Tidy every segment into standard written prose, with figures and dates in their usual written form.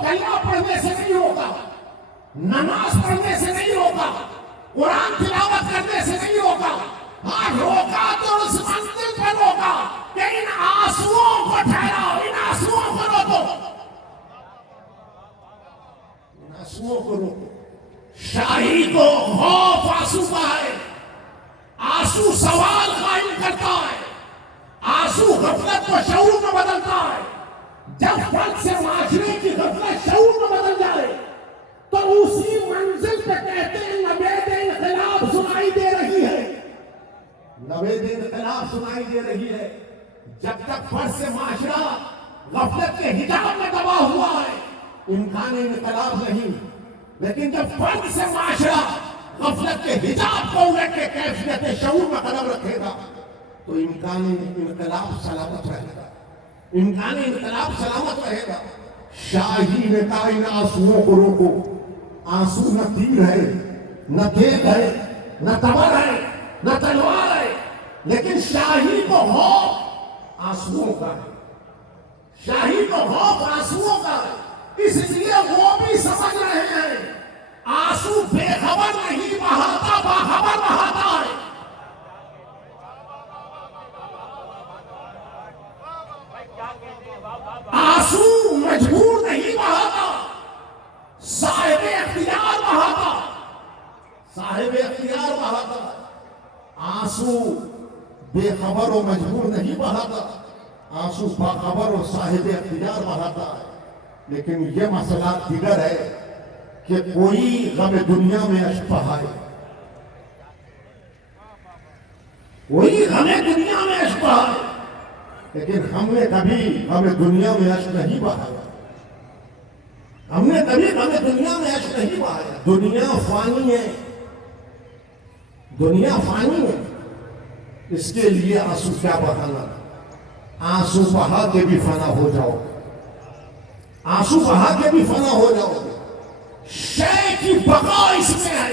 کلمہ پڑھنے سے نہیں ہوگا، نماز پڑھنے سے نہیں ہوگا، قرآن تلاوت کرنے سے نہیں ہوگا. ہاں روکا تو اس منزل پر ہوگا کہ ان آنسوؤں کو ٹھہراؤ، ان آنسوؤں کو روکو، ان آنسوؤں کو روکو. شاہی کو خوف آنسو کا ہے. آنسو سوال قائم کرتا ہے، آنسو غفلت کو شعور میں بدلتا ہے. جب فرد سے معاشرے کی غفلت شعور میں بدل جائے تو اسی منزل پہ کہتے ہیں نوید انقلاب سنائی دے رہی ہے. نوید انقلاب سنائی دے رہی ہے. جب تک فرد سے معاشرہ غفلت کے حجاب میں دبا ہوا ہے امکان انقلاب نہیں. لیکن جب فرد سے معاشرہ غفلت کے حجاب کو الٹ کے کیفیت شعور میں قدم رکھے گا تو امکان انقلاب سلامت رہے گا، امکان انقلاب سلامت رہے گا. شاہی نے کہا ان آنسوؤں کو روکو. آنسو نہ تیر ہے، نہ تیغ ہے، نہ تبر ہے، نہ تلوار ہے، لیکن شاہی کو خوف آنسوؤں کا ہے. شاہی کو خوف آنسوؤں کا ہے. اس لیے وہ بھی سمجھ رہے ہیں آنسو بے خبر نہیں بہاتا، باخبر بہاتا ہے. آنسو مجبور نہیں بہاتا، صاحب اختیار بہاتا، صاحب اختیار بہاتا. آنسو بے خبر و مجبور نہیں بہاتا، آنسو باخبر و صاحب اختیار بہاتا ہے. لیکن یہ مسئلہ دیگر ہے کہ کوئی غم دنیا میں اشک بہائے، کوئی غم دنیا میں اشک بہائے، لیکن ہم نے کبھی غم دنیا میں اشک نہیں بہایا. ہم نے کبھی غم دنیا میں اشک نہیں بہایا. دنیا فانی ہے، دنیا فانی ہے، اس کے لیے آنسو کیا بہانا. آنسو بہا کے بھی فنا ہو جاؤ، آنسو بہا کے بھی فنا ہو جاؤ گے. شے کی بقا اس میں ہے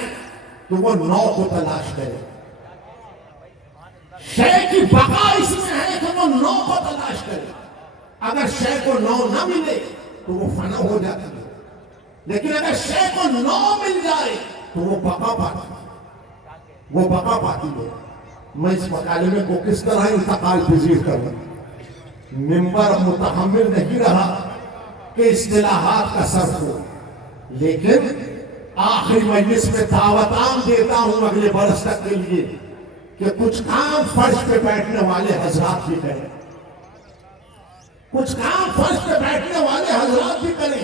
تو وہ نو کو تلاش کرے. شے کی بقا اس میں ہے تو وہ نو کو تلاش کرے. اگر شے کو نو نہ ملے تو وہ فنا ہو جاتی ہے، لیکن اگر شے کو نو مل جائے تو وہ بقا پاتی ہے، وہ بقا پاتی ہے. میں اس مکالمے کو کس طرح انتقال پذیر کروں. منبر متحمل نہیں رہا کہ اصطلاحات کا صرف ہو، لیکن آخری مجلس میں دعوت عام دیتا ہوں اگلے برس تک کے لیے کہ کچھ کام فرش پہ بیٹھنے والے حضرات بھی کریں، کچھ کام فرش پہ بیٹھنے والے حضرات بھی کریں.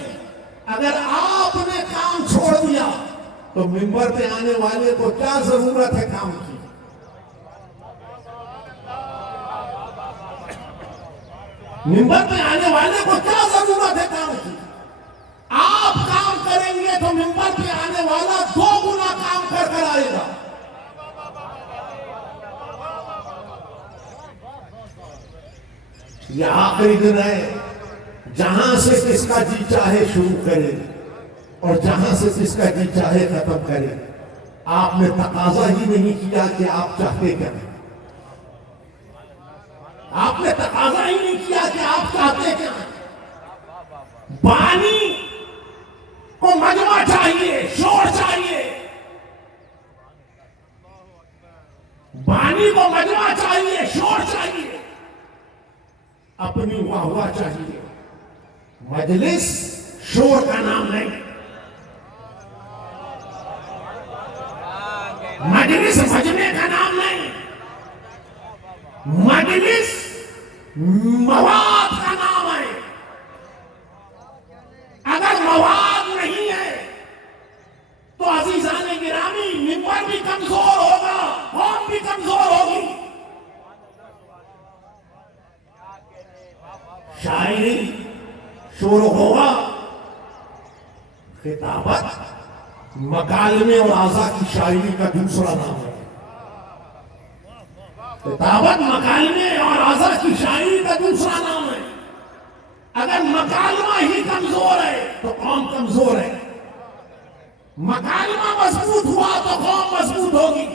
اگر آپ نے کام چھوڑ دیا تو منبر پہ آنے والے کو کیا ضرورت ہے کام کی. منبر پہ آنے والے کو کیا ضرورت ہے کام کی. آپ کام کریں گے تو منبر پہ آنے والا 2 گنا کام کر آئے گا. یہ آخری دن ہے جہاں سے کس کا جی چاہے شروع کرے اور جہاں سے کس کا جی چاہے ختم کرے. آپ نے تقاضا ہی نہیں کیا کہ آپ چاہتے کیا ہیں. آپ نے تقاضا ہی نہیں کیا کہ آپ چاہتے کیا ہیں. بانی کو مجمع چاہیے، شور چاہیے. بانی کو مجمع چاہیے، شور چاہیے، اپنی واہ واہ چاہیے. مجلس شور کا نام نہیں، مجلس مجمع کا نام نہیں، مجلس مواد کا نام ہے. اگر مواد نہیں ہے تو عزیزان گرامی منبر بھی کمزور ہوگا، قوم بھی کمزور ہوگی. شاعری شروع ہوگا، خطابت مکالمے اور آزا کی شاعری کا دوسرا نام ہے. خطابت مکالمے اور آزا کی شاعری کا دوسرا نام ہے. اگر مکالمہ ہی کمزور ہے تو قوم کمزور ہے. مکالمہ مضبوط ہوا تو قوم مضبوط ہوگی،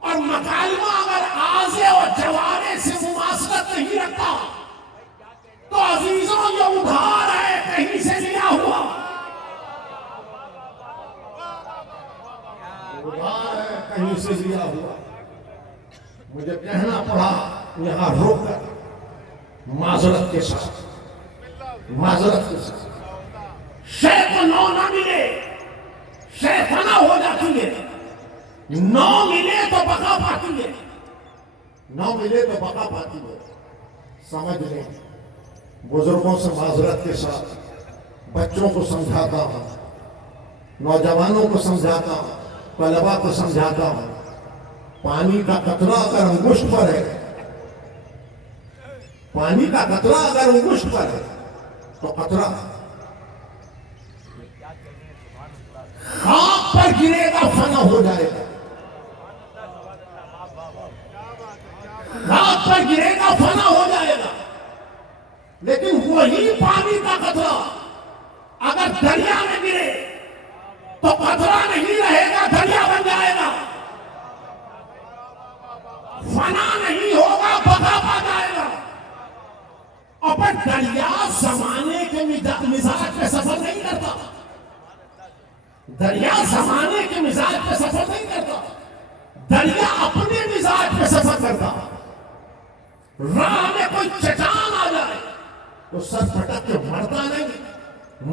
اور مکالمہ اگر آزے اور جوارے سے مماثلت نہیں رکھتا تو عزیزوں یہ ادھار ہے، کہیں سے لیا ہوا مجھے کہنا پڑا یہاں روک کر معذرت کے ساتھ شیخ کو نو نہ ملے شیخ فنا ہو جاتی ہے، نو ملے تو بقا پاتی ہے، نو ملے تو بقا پاتی ہے۔ سمجھ لیں، بزرگوں سے معذرت کے ساتھ بچوں کو سمجھاتا ہوں، نوجوانوں کو سمجھاتا ہوں، طلباء کو سمجھاتا ہوں، پانی کا قطرہ اگر انگشت پر ہے، پانی کا قطرہ اگر انگشت پر ہے تو قطرہ خاک پر گرے گا فنا ہو جائے گا، خاک پر گرے گا فنا ہو جائے گا۔ لیکن وہی پانی کا قطرہ اگر دریا میں گرے تو قطرہ نہیں رہے گا، دریا بن جائے گا، فنا نہیں ہوگا، بقا پا جائے گا۔ اور پر دریا زمانے کے مزاج پہ سفر نہیں کرتا، دریا زمانے کے مزاج پہ سفر نہیں کرتا، دریا اپنے مزاج پہ سفر کرتا۔ راہ میں کوئی چٹان آ جائے تو سر پھٹک کے مرتا نہیں،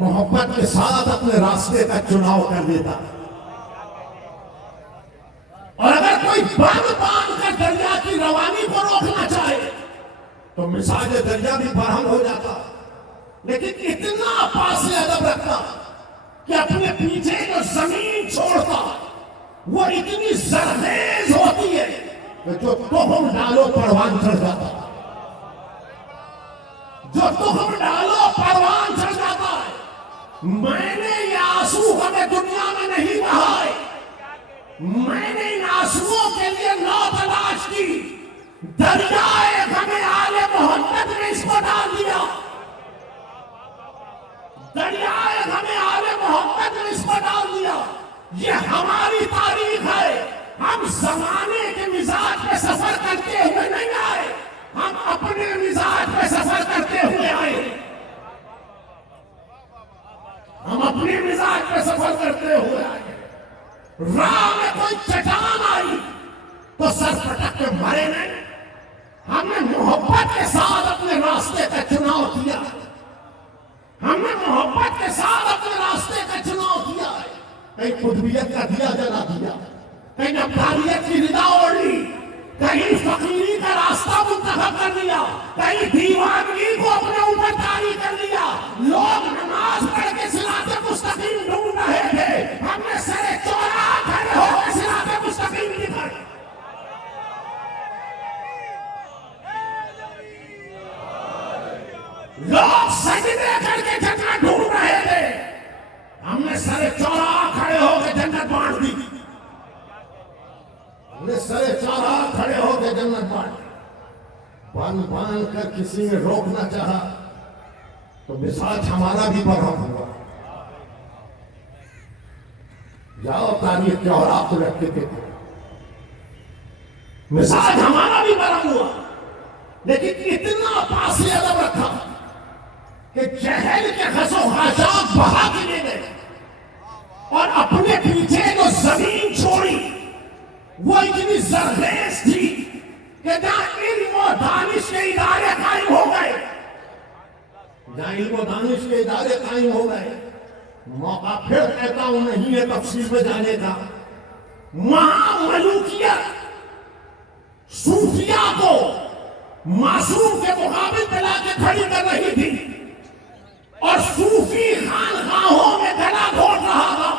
محبت کے ساتھ اپنے راستے کا چناؤ کر دیتا۔ اور اگر کوئی باندھ باندھ کر دریا کی روانی کو روکنا چاہے تو مزاج دریا بھی برہم ہو جاتا، لیکن اتنا پاس ادب رکھتا کہ اپنے پیچھے جو زمین چھوڑتا وہ اتنی زرخیز ہوتی ہے کہ جو تخم ڈالو پروان چڑھ جاتا، جو تخم ڈالو پروان چڑھ جاتا ہے۔ میں نے یہ آنسو ہمیں دنیا میں نہیں بہائے، میں نے ان آنسوؤں کے لیے نو تلاش کی، دریائے غم آل محمد نے اس کو ڈال دیا، دریائے غم آل محمد نے اس کو ڈال دیا۔ یہ ہماری تاریخ ہے، ہم زمانے کے مزاج پہ سفر کرتے ہوئے نہیں آئے، ہم اپنے مزاج پہ سفر کرتے ہوئے آئے، ہم اپنے مزاج پہ سفر کرتے ہوئے آئے۔ راہ میں کوئی چٹان آئی تو سر پٹک کے مرے نہیں، ہم نے محبت کے ساتھ اپنے راستے کا چناؤ کیا، ہم نے محبت کے ساتھ اپنے راستے کا چناؤ کیا ہے۔ کہیں قطبیت کا دیا جلا دیا، کہیں افطاریت کی ردا اوڑھ لی، کہیں فقیری کا راستہ منتخب کر لیا، کہیں دیوانگی کو اپنے اوپر طاری کر لیا۔ لوگ نماز پڑھ کے صراط مستقیم ڈھونڈ رہے تھے، ہم نے سر چوراہا کھڑے ہو کے صراط مستقیم دکھائی۔ لوگ سجدے کر کے جنت ڈھونڈ رہے تھے، ہم نے سر چوراہا کھڑے ہو کے جنت بانٹ دی، ہم نے سر چوراہا کھڑے ہو کے جنت بانٹ دی۔ بان بان کر کسی نے روکنا چاہا تو مزاج ہمارا بھی برہم ہوا۔ جاؤ تاریخ کے اوراق رکھ کے دیکھو، مزاج ہمارا بھی برہم ہوا، لیکن اتنا پاس ادب رکھا کہ جہل کے خس و خاشاک بہا کے لے گئے، اور اپنے پیچھے جو زمین چھوڑی وہ اتنی زرخیز تھی کہ جہاں علم و دانش کے ادارے قائم ہو گئے، جہاں علم و دانش کے ادارے قائم ہو گئے، موقع پھر کہتا ہوں نہیں ہے تفصیل میں جانے کا، وہاں ملوکیت صوفیہ کو معصوم کے مقابل پہ لا کے کھڑی کر رہی تھی، اور صوفی خانخواہوں میں گلا گھونٹ رہا تھا،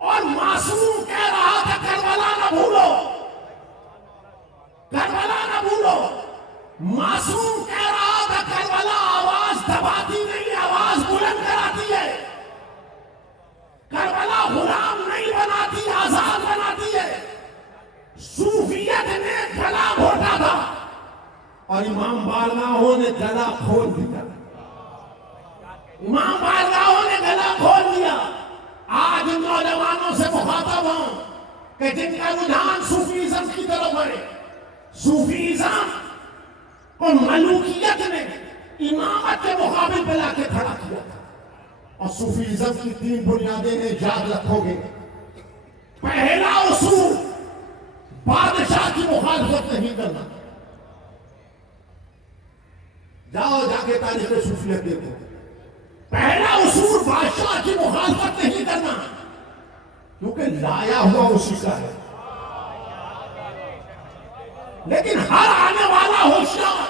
اور معصوم کہہ رہا تھا کربلا نہ بھولو، کربلا نہ بھولو۔ معصوم کہہ رہا تھا کربلا آواز دباتی نہیں، آواز بلند کراتی ہے، کربلا غلام نہیں بناتی، آزاد بناتی ہے۔ صوفیت نے گلا گھونٹا تھا اور امام بارگاہوں نے گلا کھول دیا، امام بارگاہوں نے گلا کھول دیا۔ آج ان نوجوانوں سے مخاطب ہوں کہ جن کا رجحان صوفیزم کی طرف ہے، صوفیزم کو ملوکیت نے امامت کے مقابل پہ لا کے کھڑا کیا تھا، اور صوفیزم کی 3 بنیادیں یاد رکھو گے۔ پہلا اصول بادشاہ کی مخالفت نہیں کرنا. جاؤ جا کے تاریخ صوفیت دیکھو. پہلا اصول بادشاہ کی مخالفت نہیں کرنا، کیونکہ لایا ہوا اسی کا ہے. لیکن ہر آنے والا ہوشیار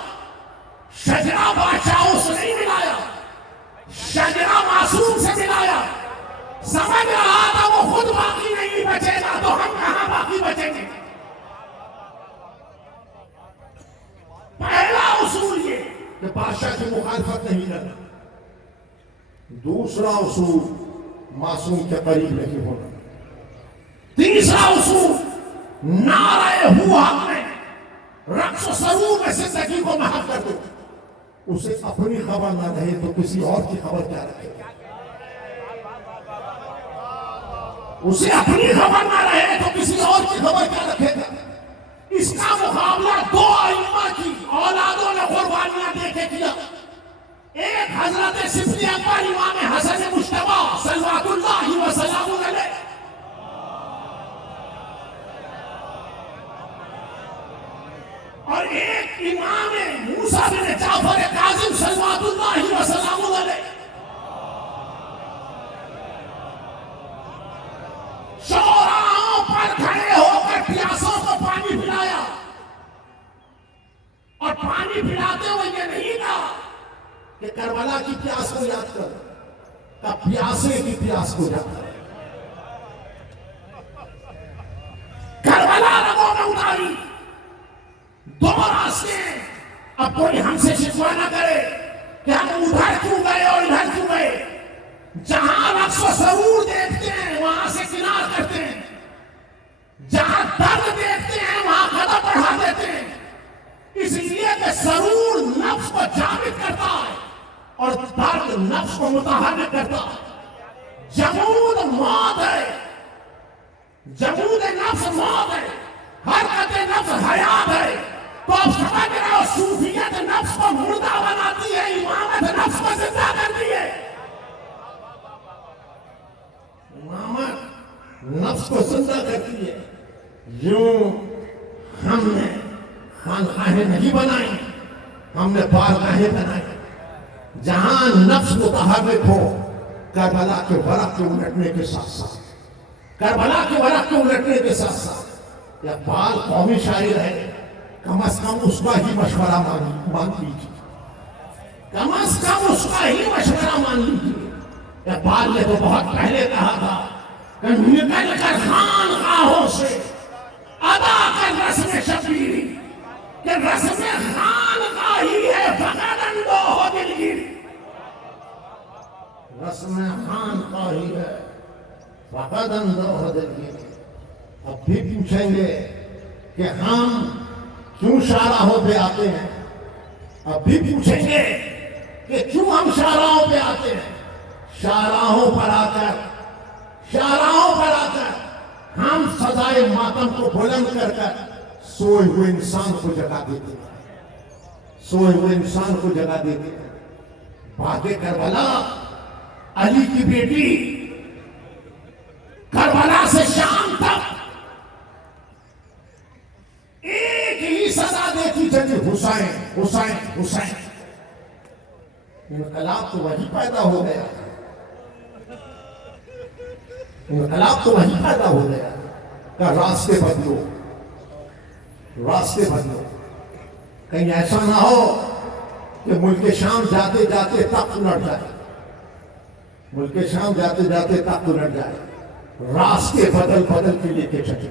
شجرا بادشاہوں سے نہیں ملایا، شجرا معصوم سے ملایا. سمجھ رہا تھا وہ خود باقی نہیں بچے گا تو ہم کہاں باقی بچیں گے. پہلا اصول یہ کہ بادشاہ کی مخالفت نہیں کرنا. دوسرا اصول معصوم کے قریب نہیں ہونا. تیسرا اصول نعرہ ہو حق میں رقص و سرور میں زندگی کو محو کر دو. اسے اپنی خبر نہ رہے تو کسی اور کی خبر کیا رکھے گا. اسے اپنی خبر نہ رہے تو کسی اور کی خبر کیا رکھے گا. اس کا مقابلہ دو ائمہ کی اولادوں نے قربانیاں دے کے کیا. ایک حضرت صفی اکبر امام حسن مجتبی صلوات اللہ وسلام علیہ، اور ایک امام موسیٰ بن جعفر کاظم صلوات اللہ وسلام علیہ. چوراہوں پر کھڑے ہو کر پیاسوں کو پانی پلایا، اور پانی پلاتے ہوئے یہ نہیں کہا کہ کربلا کی پیاس کو یاد کر، کہ پیاسے کی پیاس کو یاد کر. کربلا رگوں میں اتاری. دو راستے ہیں. اب کوئی ہم سے شکوہ نہ کرے کہ ہم ادھر کیوں گئے اور ادھر کیوں گئے. جہاں رقص و سرور دیکھتے ہیں وہاں سے کنار کرتے ہیں، جہاں درد دیکھتے ہیں وہاں قدم بڑھا دیتے ہیں. اس لیے کہ سرور نفس کو جامد کرتا ہے اور درد نفس کو متحرک کرتا ہے. جمود موت ہے، جمود نفس موت ہے، حرکت نفس حیات ہے. تو اب سمجھ رہے ہو صوفیت نفس کو مردہ بناتی ہے، امامت نفس کو زندہ کرتی ہے. امامت نفس کو زندہ کرتی ہے. یوں ہم نے خانقاہیں نہیں بنائی، ہم نے بارگاہیں بنائی جہاں نفس متحرک ہو. کربلا کے ورق کے الٹنے کے ساتھ ساتھ، کربلا کے ورق کے الٹنے کے ساتھ ساتھ اقبال قومی شاعر ہے، کم از کم اس کا ہی مشورہ مان لیجیے. کم از کم اس کا ہی مشورہ مان لیجیے. اقبال نے تو بہت پہلے کہا تھا کہ نکل کر خانقاہوں سے ادا کر رسم شبیری، کہ رسم خانقاہی ہے فقط اندوہ دلگیری. رسم خانقاہی ہے فقط اندوہ دلگیری. اب بھی پوچھیں گے کہ ہم کیوں شاہراہوں پہ آتے ہیں. اب بھی پوچھیں گے کہ کیوں ہم شاہراہوں پہ آتے ہیں. شاہراہوں پر آ کر ہم سزائے ماتم کو بلند کر کر سوئے ہوئے انسان کو جگا دیتے ہیں، سوئے ہوئے انسان کو جگا دیتے ہیں. باد کربلا علی کی بیٹی کربلا سے شام تک ایک ہی سزا دیتی چلی، حسین حسین حسین. انقلاب تو وہی پیدا ہو گیا، انقلاب تو وہی پیدا ہو گیا کہ راستے بدلو، راستے بدلو. کہیں ایسا نہ ہو کہ ملک شام جاتے جاتے تخت الٹ جائے، ملک شام جاتے جاتے تخت الٹ جائے. راستے بدل بدل کے لے کے چلے،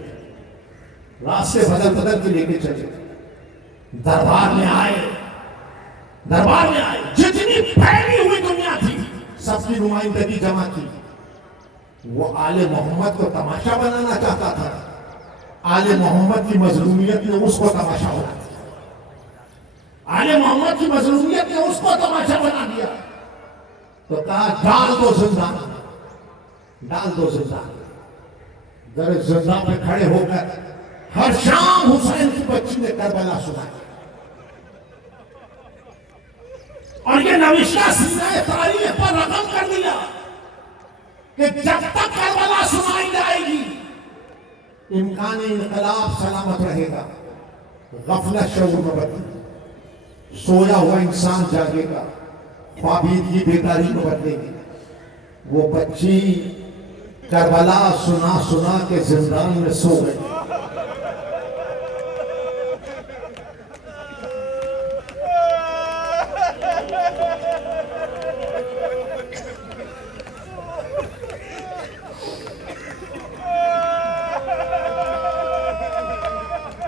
راستے بدل بدل کے لے کے چلے. دربار میں آئے، دربار میں آئے. جتنی پھیلی ہوئی دنیا تھی سب کی نمائندگی جمع کی. وہ آل محمد کو تماشا بنانا چاہتا تھا. آل محمد کی مظلومیت نے اس کو تماشا بنا دیا، آل محمد کی مظلومیت نے اس کو تماشا بنا دیا. تو کہا ڈال دو زندان، ڈال دو زندان. در زندان پہ کھڑے ہو کر ہر شام حسین کی بچی نے کربلا سنائی. اور یہ نوشتہ سیرہ تاریخ پر رقم کر دیا کہ جب تک کربلا سنائی جائے گی امکان انقلاب سلامت رہے گا، غفلت شعور میں بدلے، سویا ہوا انسان جاگے گا، خوابیدگی بیداری میں بدلے گی۔ وہ بچی کربلا سنا سنا کے زندان میں سو گئی۔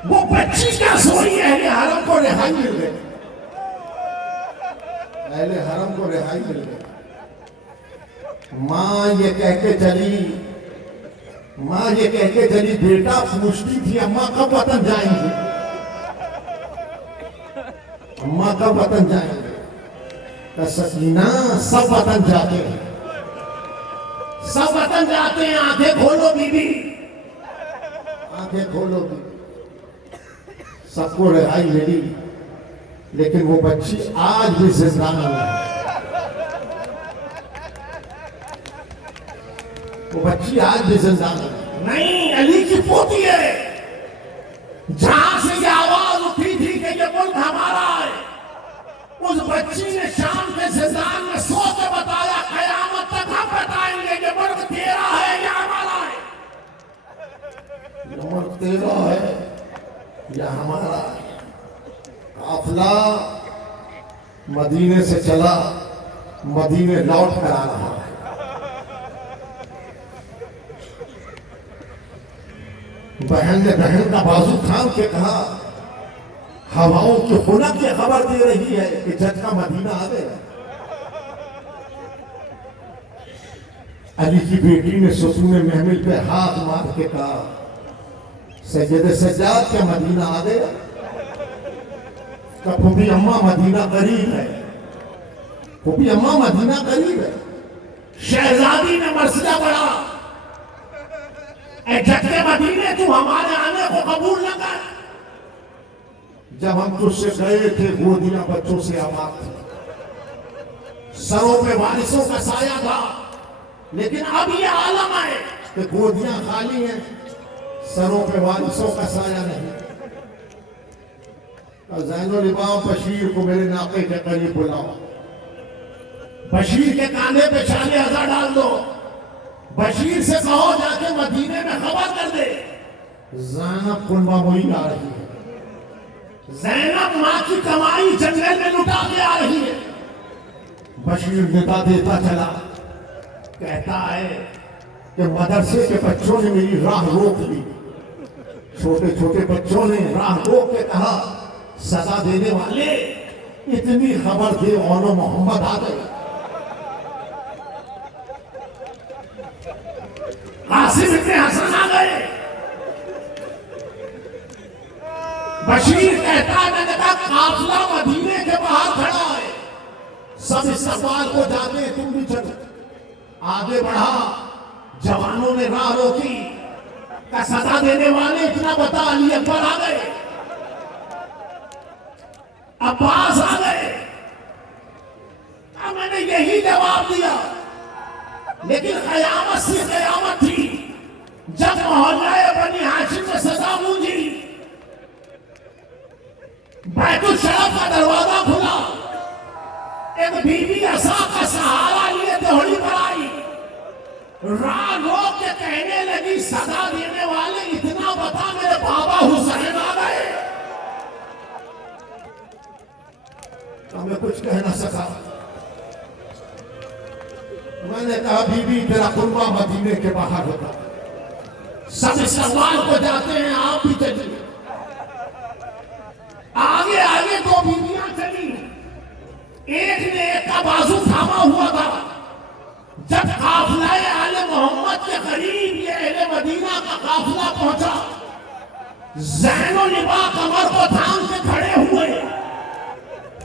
وہ بچی کیا سوئی؟ اہل حرم کو رہائی مل گئی، اہل حرم کو رہائی مل گئی۔ ماں یہ کہہ کے چلی بیٹا پوچھتی تھی اماں کب وطن جائیں گے، اماں کب وطن جائیں گے؟ کہ سکینہ سب وطن جاتے ہیں، سب وطن جاتے ہیں، آنکھیں کھولو بی بی، آنکھیں کھولو بی بی۔ سب کو رہائی ملی، لیکن وہ بچی آج بھی زندان میں ہے، وہ بچی آج بھی زندان میں ہے۔ نہیں، علی کی پوتی ہے، جہاں سے یہ آواز اٹھی تھی کہ یہ ملک ہمارا ہے، اس بچی نے شام کے زندان میں سو کے بتایا قیامت تک ہم بتائیں گے یہ ملک تیرا ہے یا ہمارا ہے، یہ ملک تیرا ہے یا ہمارا ہے۔ قافلہ مدینے سے چلا، مدینے لوٹ کر آ رہا ہے۔ بہن نے بہن کا بازو تھام کے کہا ہواؤں کی خنک یہ خبر دے رہی ہے کہ جج کا مدینہ آ گیا۔ علی کی بیٹی نے ستون محمل پہ ہاتھ مار کے کہا سید سجاد کے مدینہ آ گیا۔ کہ پھوپھی اماں مدینہ قریب ہے، پھوپھی اماں مدینہ قریب ہے۔ شہزادی نے مرثیہ پڑھا اے جج کے مدینے تو ہمارے آنے کو قبول نہ کر۔ جب ہم تجھ سے گئے تھے گودیاں بچوں سے آباد تھی، سروں پہ وارثوں کا سایہ تھا، لیکن اب یہ عالم ہے کہ گودیاں خالی ہیں، سروں پہ وارثوں کا سایہ نہیں۔ زین الامام بشیر کو میرے ناقے کے قریب بلاؤ، بشیر کے کاندھے پہ 40,000 ڈال دو، بشیر سے کہو جا کے مدینے میں خبر کر دے زینب کنبہ موئی آ رہی ہے، زینب ماں کی کمائی جنگل میں لٹا کے آ رہی ہے۔ بشیر ندا دیتا چلا، کہتا ہے کہ مدرسے کے بچوں نے میری راہ روک لی، چھوٹے چھوٹے بچوں نے راہ روک کے کہا سزا دینے والے اتنی خبر دے اونو محمد آ گئے۔ قاسم ابن حسن آ گئے۔ بشیر کہتا ہے میں نے کہا قافلہ مدینے کے باہر کھڑا ہے، سب استقبال کو جاتے ہیں، تم بھی چلو۔ آگے بڑھا، جوانوں نے راہ روکی، کہ سزا دینے والے اتنا بتا علی اکبر آ گئے، عباس آ گئے۔ میں نے یہی جواب دیا، لیکن قیامت سی قیامت تھی جب محلہ بنی ہاشم میں سزا گونجی، بیت الشرف کا دروازہ کھلا، ایک بی بی عصا کا سہارا لیے دہڑی پر آئی، راہ روک کے کہنے لگی سزا دینے والے اتنا بتا میرے بابا حسین آ گئے۔ میں کچھ کہہ نہ سکا، میں نے کہا بی بی تیرا کنبہ مدینے کے باہر ہوتا، سب استقبال کو جاتے ہیں، آپ بھی چلیے۔ آگے آگے دو بیویاں چلی، ایک نے ایک کا بازو تھاما ہوا تھا۔ جب قافلہ آل محمد کے قریب یہ اہل مدینہ کا قافلہ پہنچا، زین و لبا کمر کو تھام کے کھڑے ہوئے،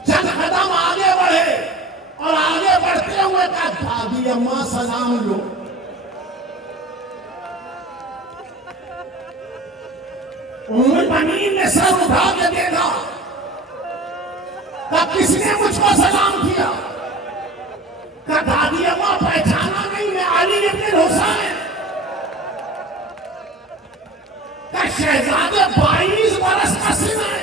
چند قدم آگے بڑھے اور آگے بڑھتے ہوئے کہا دادی اماں سلام لو۔ ام المؤمنین نے سر اٹھا کے دیکھا، کہا کس نے مجھ کو سلام کیا؟ کہا دادی اماں پہچانا نہیں، میں علی ابن الحسین۔ کہ 22 برس کا سن ہے،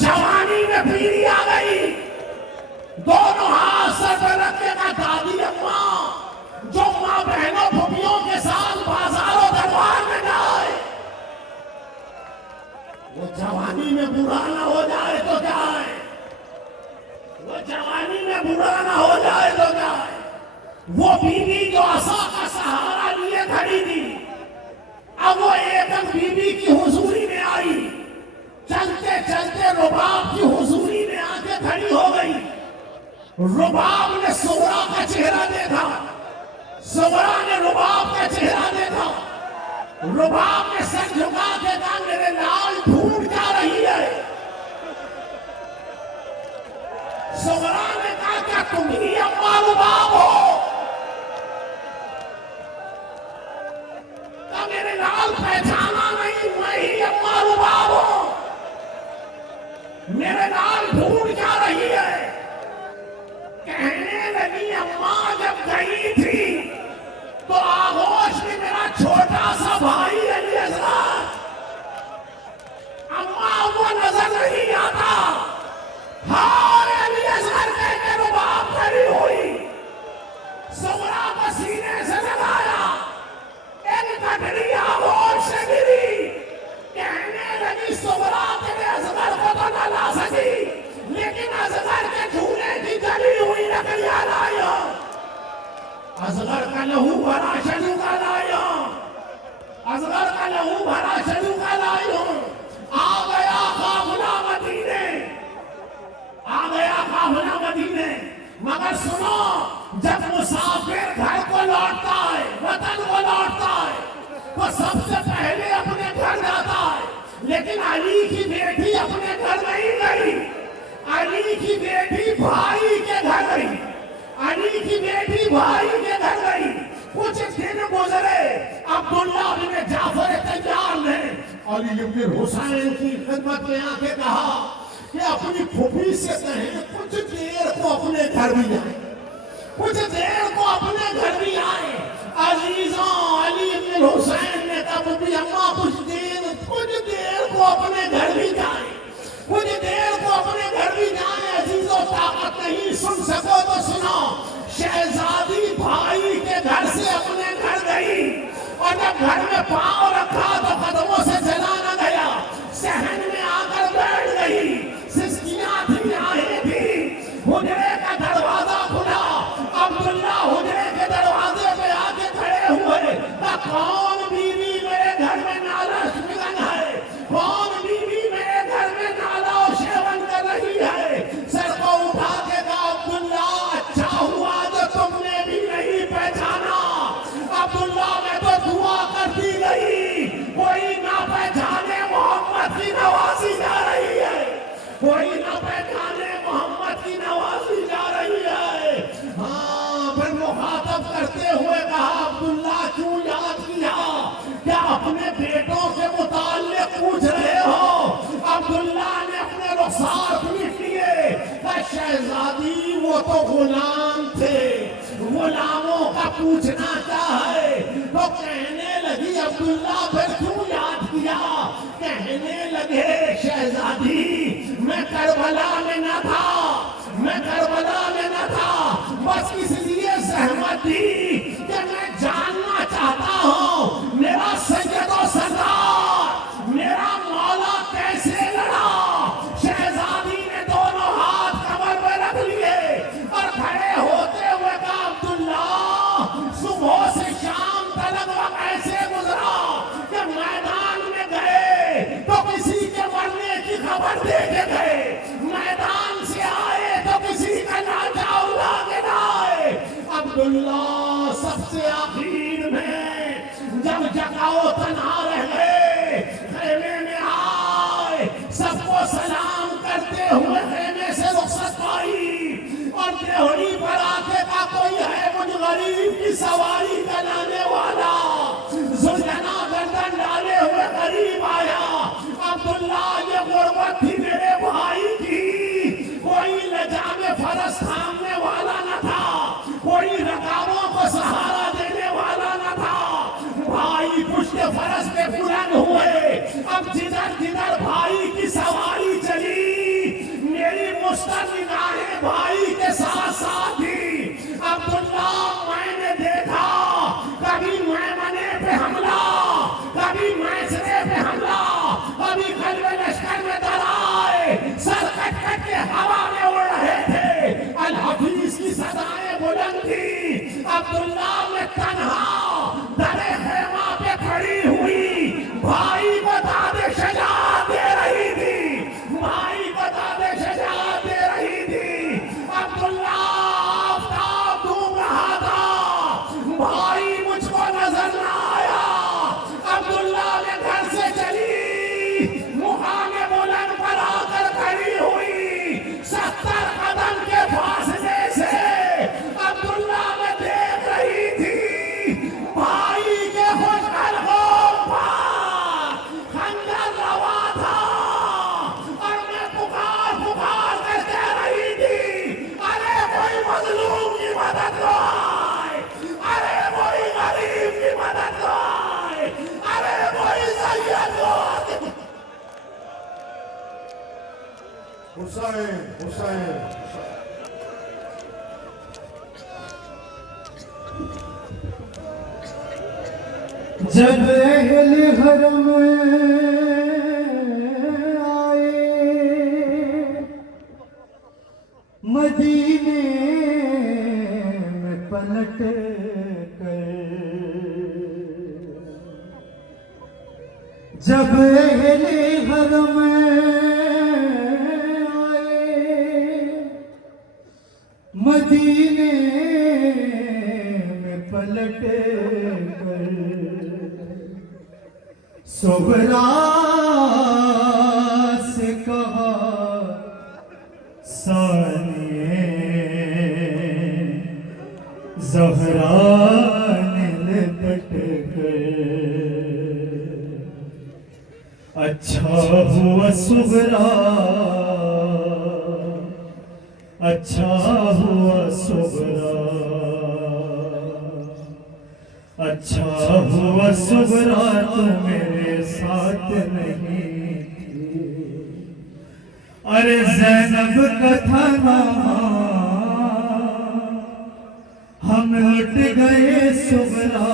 جوانی میں پیری آ گئی، دونوں ہاتھ سر پہ رکھ کے کہا دادی اماں، جو ماں بہنوں پھوپھیوں کے ساتھ بازار و دربار میں جائے وہ جوانی میں برا نہ ہو جائے تو کیا ہے، وہ جوانی میں برا نہ ہو جائے تو کیا ہے۔ وہ بیوی جو عصا کا سہارا لیے کھڑی تھی، اب وہ ایک بیوی کی حضوری میں آئی، چلتے چلتے رباب کی حضوری میں آ کے کھڑی ہو گئی۔ رباب نے صغرا کا چہرہ دیکھا، صغرا نے رباب کا چہرہ دیکھا، رباب نے سر جھکا کے کہا میرے لال ڈھونڈ کیا رہی ہے؟ صغرا نے کہا کیا تم ہی اماں رباب ہو؟ کہا میرے لال پہچانا نہیں، میں ہی اماں رباب ہوں، میرے لال ڈھونڈ کیا رہی ہے؟ کہنے لگی اماں جب گئی تھی تو آغوش میں میرا چھوٹا سا بھائی علی اصغر، اماں وہ نظر نہیں آتا، ہائے علی اصغر کہہ کے رباب کھڑی ہوئی، صغرا کو سینے سے لگایا، ایک کٹڑی آغوش سے گری، کہنے لگی صغرا تیرے اصغر کو تو نہ لا سکی لیکن اصغر کے جھولے کی جلی ہوئی لکڑیاں لائی ہوں، اصغر کا لہو بھرا شجو کا لائی ہوں، اصغر کا لہو بھرا شجو کا لائی ہوں۔ آ گیا قافلہ مدینے، آ گیا قافلہ مدینے، مگر سنو جب مسافر گھر کو لوٹتا ہے، وطن کو لوٹتا ہے تو سب سے پہلے اپنے گھر جاتا ہے، لیکن علی کی بیٹی اپنے گھر نہیں گئی، علی کی بیٹی بھائی کے گھر گئی، علی کی بیٹی بھائی کے گھر گئی۔ کچھ دن گزرے، عبداللہ بن جعفر طیار نے علی بن حسین کی خدمت میں آ کے کہا کہ اپنی پھوپھی سے کہیں کچھ دیر کو اپنے گھر بھی آئے، کچھ دیر کو اپنے گھر بھی آئے۔ عزیزاں علی بن حسین نے کہا پھوپھی اماں کچھ دیر کو اپنے گھر بھی جائیں، کچھ دیر کو اپنے گھر بھی جائیں۔ عزیزوں طاقت نہیں سن سکو تو سنو، شہزادی بھائی کے گھر سے اپنے گھر گئی اور جب گھر میں پاؤں رکھا تو قدموں سے چلا نہ گیا، صحن میں آ کر بیٹھ گئی، سسکیاں تھیں، آہیں تھیں، حجرے کا دروازہ کھلا، عبداللہ حجرے کے دروازے پہ آ کے کھڑے ہوئے، کہا کون بیوی میرے گھر میں نالا شگن ہے، کون بیوی میرے گھر میں نالا و شیون کر رہی ہے؟ سر کو اٹھا کے کہا عبداللہ اچھا ہوا جو تم نے بھی نہیں پہچانا، عبداللہ میں تو دعا کرتی گئی کوئی نہ پہچانے محمد کی نوازی جا رہی ہے، کوئی نہ پہچانے محمد کی نوازی جا رہی ہے۔ ہاں پھر مخاطب کرتے ہوئے کہا عبداللہ کیوں یاد کیا، کیا اپنے بیٹوں کے متعلق پوچھ رہے ہو؟ عبداللہ نے اپنے رخسار پیٹ لیے، کہ شہزادی وہ تو غلام تھے، غلاموں کا پوچھنا کیا ہے؟ تو کہنے لگی عبداللہ پھر کیوں یاد کیا؟ کہنے لگے شہزادی میں کربلا میں نہ تھا، میں کربلا میں نہ تھا، بس اس لیے زحمت دی کہ میں جاننا چاہتا ہوں میرا سید و سردار میرا مولا کیسے لڑا۔ شہزادی نے دونوں ہاتھ کمر پہ رکھ لیے اور کھڑے ہوتے ہوئے کہا عبداللہ صبح سے شام تلک وقت ایسے گزرا کہ میدان میں گئے تو کسی کے مرنے کی خبر دے کے گئے، میدان سے آئے تو کسی کا ناچا اڑا کے لائے۔ عبداللہ سب سے آخر میں جب جگاؤ تنہا رہ گئے، خیمے میں آئے، سب کو سلام کرتے ہوئے خیمے سے رخصت پائی اور دیہڑی پر آ کے کہا کوئی ہے مجھ غریب کی سواری کرانے والا؟ زلجنا گردن ڈالے ہوئے قریب آیا، عبداللہ یہ غربت تھی میرے بھائی کی، کوئی لجام فرس تھامنے والا نہ تھا، کوئی رکابوں کو سہارا دینے والا نہ تھا۔ بھائی پشت فرس پہ بلند ہوئے، عبداللہ میں تنہا درے خیمہ پہ کھڑی ہوئی بھائی کو داد شجاعت دے رہی تھی، بھائی کو داد شجاعت دے رہی تھی۔ عبداللہ آفتاب ڈوب رہا تھا، بھائی مجھ کو نظر نہ آیا۔ عبداللہ نے گھر سے چلی مقام بلند پر آ کر کھڑی ہوئی، 70 قدم کے فاصلے سے عبداللہ میں دیکھ رہی تھی بھائی کے خوش حلقوں پر خنجر روا تھا، اور میں پکار پکار کر کہہ رہی تھی ارے کوئی مظلوم کی مدد کو آئے، ارے کوئی غریب کی مدد کو آئے، ارے کوئی سید کو آئے۔ حسین حسین جب اہل حرم آئے مدینے میں پلٹ کر، جب اہل حرم مدینے میں پلٹ کر، صغرا سے کہا ثانیہ زہرا نے لپٹ کر، اچھا ہوا صغرا، اچھا ہوا صغرا، اچھا ہوا صغرا تو میرے ساتھ نہیں تھی، ارے زینب کا تھا نام ہم لٹ گئے صغرا،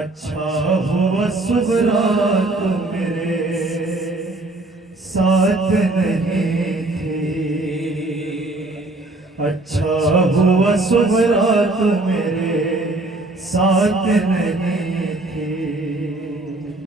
اچھا ہوا صغرا تو میرے ساتھ نہیں تھی، اچھا ہوا صغرا تو میرے ساتھ نہیں